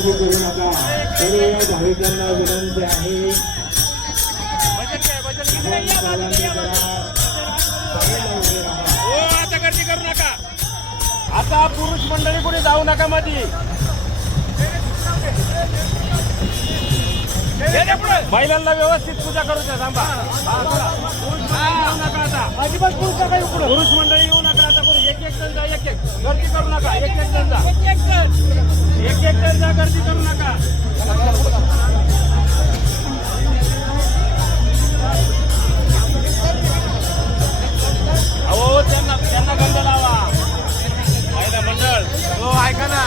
गर्दी करू नका. सर्व भाविकांना विनंती आहे. हो आता गर्दी करू नका आता पुरुष मंडळी कुठे जाऊ नका मधी. महिलांना व्यवस्थित पूजा करू द्या थांबा. हा. पुरुष मंडळी येऊ नका आता. अजिबात पुरुष नका येऊ पुढे. पुरुष मंडळी येऊ नका आता गर्दी करू नका. एक एक जण जा. एक एक जण एक एक जा गर्दी करू नका. अहो त्यांना त्यांना गंध लावा. मंडळ. हो ऐका ना.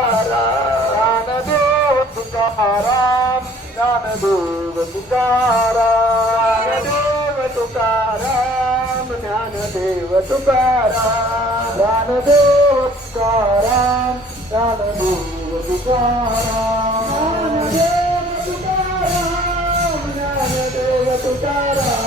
तुकाराम ज्ञानदेव तुकाराम ज्ञानदेव तुकाराम ज्ञानदेव तुकाराम ज्ञानदेव तुकाराम ज्ञानदेव तुकाराम ज्ञानदेव तुकाराम ज्ञानदेव तुकाराम ज्ञानदेव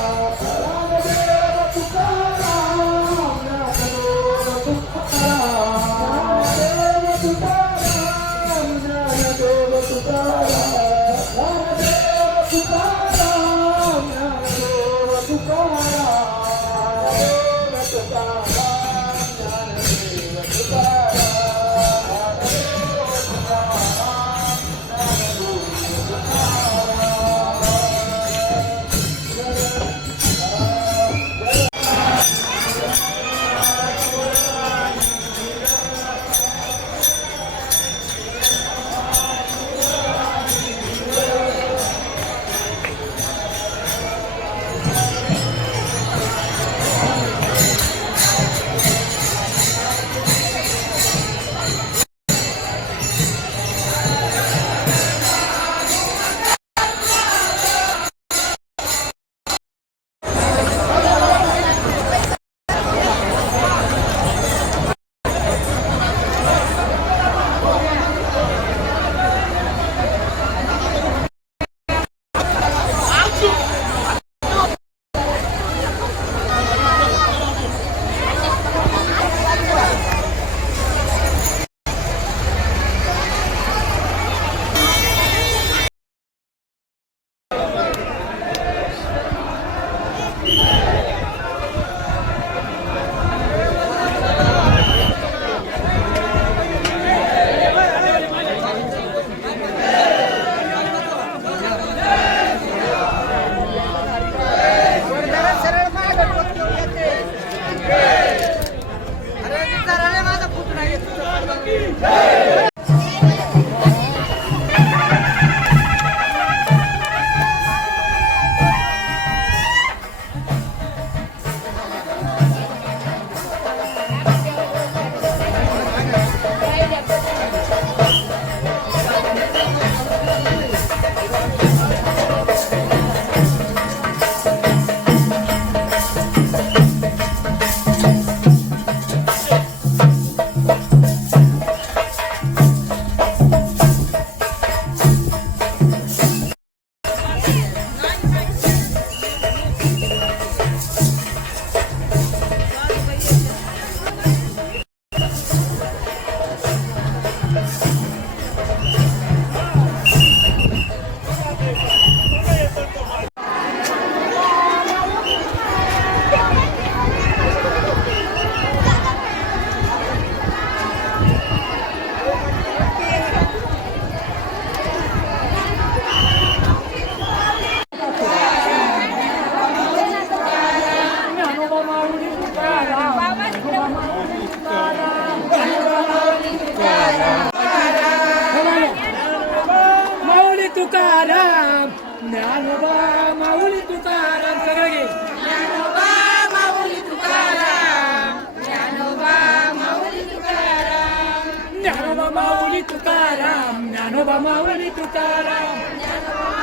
तुकाराम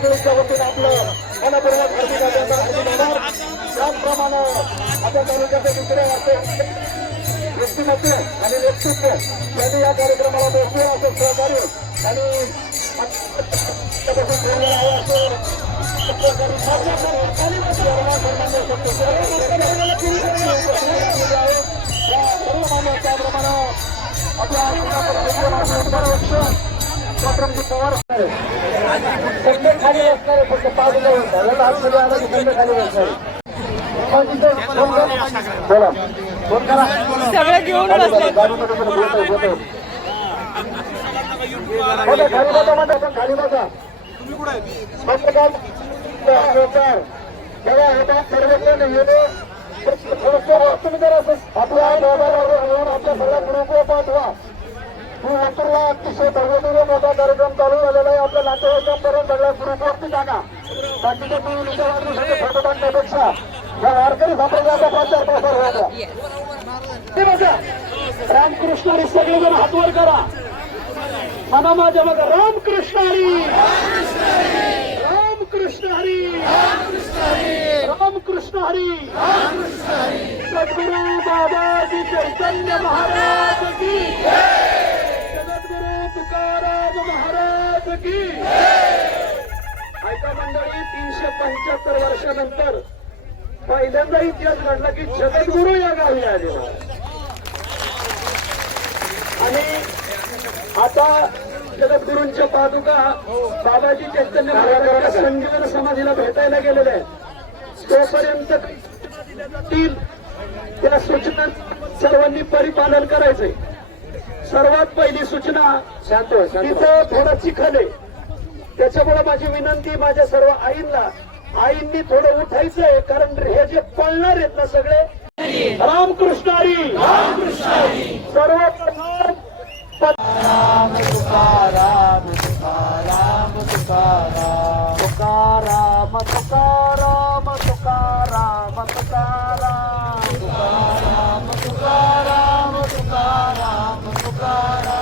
काँग्रेसच्या वतीनं आपलं मनपूर्वक हार्दिक अभिनंदन त्याचप्रमाणे आता तालुक्याचे दुसरे वाटते व्यक्तिमत्व आणि नेतृत्व यांनी या कार्यक्रमाला मोठे असं सहकार्य आणि आपल्या छत्रपती पवार खाली बसणारे फक्त पाच झालं खाली बसणारे बोला फोन करा सगळं घेऊन खाली बसा म्हणता पण खाली बसा पत्रकार बघा आपल्या सगळ्या ग्रुपवर पाठवा. तू उतरला अतिशय भरगतीने मोठा कार्यक्रम चालू झालेला आहे. आपल्या नातेवाईकांपर्यंत सगळ्या ग्रुपवरती टाका बाकीच्या टीव्हीच्या वाढण्यासाठी फोटो टाकण्यापेक्षा या वारकरी संप्रदायाचा प्रचार प्रसार व्हायचा रामकृष्ण आणि सगळेजण हातवर करा. म्हणा माझ्या बघा रामकृष्ण हरी. रामकृष्ण हरी. रामकृष्ण हरी. सद्गुरु बाबा की चैतन्य महाराज की की ऐका मंडळी तीनशे पंच्याहत्तर वर्षानंतर पहिल्यांदा इतिहास घडला की जगद्गुरु या गावी आलेला आणि आता जगद्गुरूंच्या पादुका बाबाजी चैतन्य महाराजांच्या संजीवन समाधीला भेटायला गेलेले आहेत. तोपर्यंत दिल्या त्या सूचना सर्वांनी परिपालन करायचंय. सर्वात पहिली सूचना तिथं थोडं चिखल आहे त्याच्यामुळे माझी विनंती माझ्या सर्व आईंना आईंनी थोडं उठायचंय कारण हे जे पळणार आहेत ना सगळे रामकृष्ण हरी सर्वप्रथम तुकाराम तुकाराम तुकाराम तुकाराम तुकाराम तुकाराम तुकाराम तुकाराम तुकाराम Hara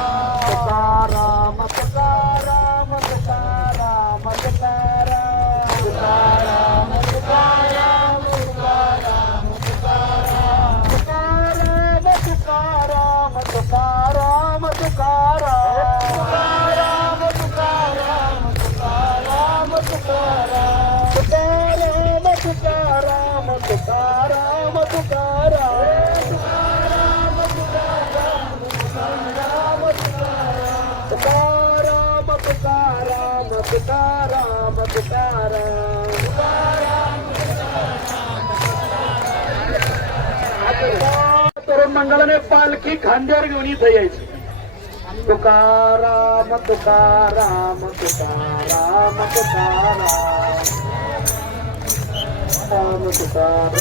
मंडळाने पालखी खांद्यावर घेऊन इथं यायची. Tukaram Tukaram Tukaram Tukaram Ram Tukaram.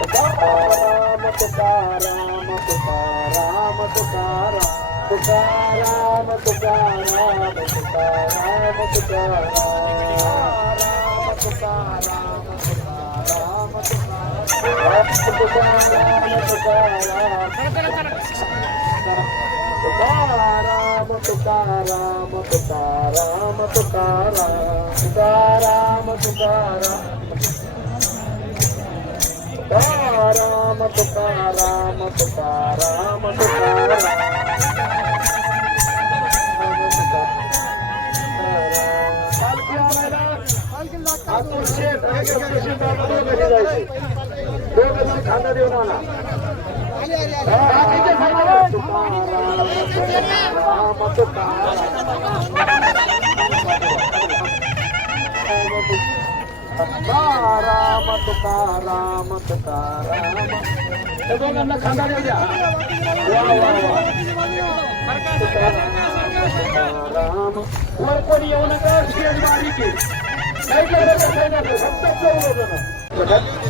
Tukaram Tukaram Tukaram Tukaram. Tukaram Tukaram Tukaram Tukaram. Tukaram, tukaram, tukaram, tukaram, tukaram, tukaram. Tukaram, tukaram, tukaram, tukaram. Altyazı M.K. Tukaram Tukaram खांदा देऊन आला राम तुकाराम तुकाराम त्या दोघांना खांदा देऊ द्या वा, वा, वा. वर कोणी येऊ नका स्टेज बारीक आहे काही फक्त चौघ जण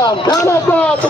Islam. Ramadan.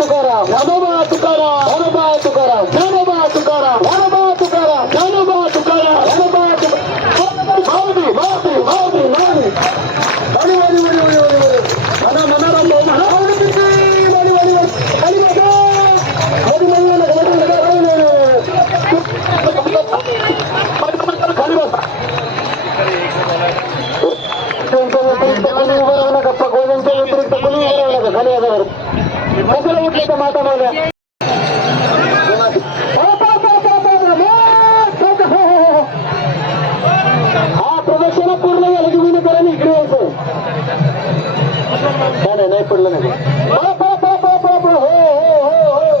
तुकाराम ज्ञानोबा कोणी उभं राहू नका? पकवण्यांच्या व्यतिरिक्त कोणी उभं राहू खाली या जवळ. उठले तर माता मावल्या. हा झालं नाही नाही पडलं नाही. पळा पळा पळा हो हो हो, हो.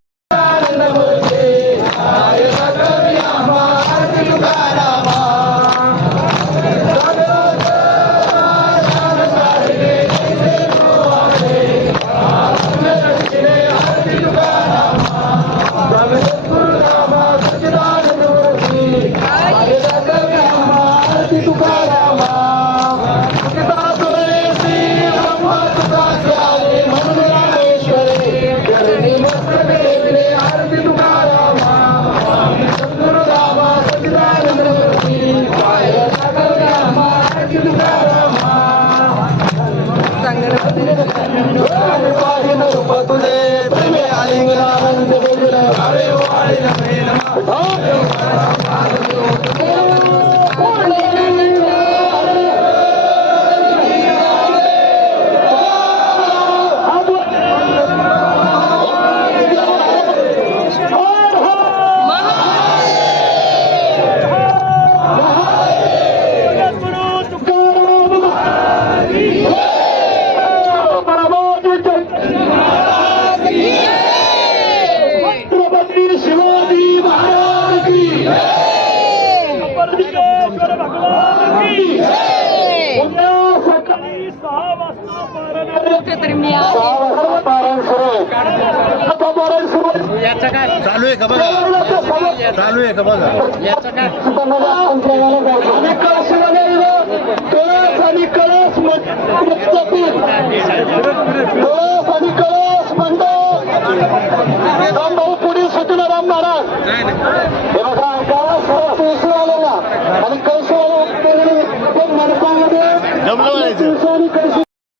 तर मी याचा काय? चालू आहे का बघा? चालू आहे का बघा? याचा काय? कळस आणि कळस कळस आणि कळस बंद रामभाऊ पुढे सुटला राम महाराज आणि कळस पण मनपामध्ये आणि कळस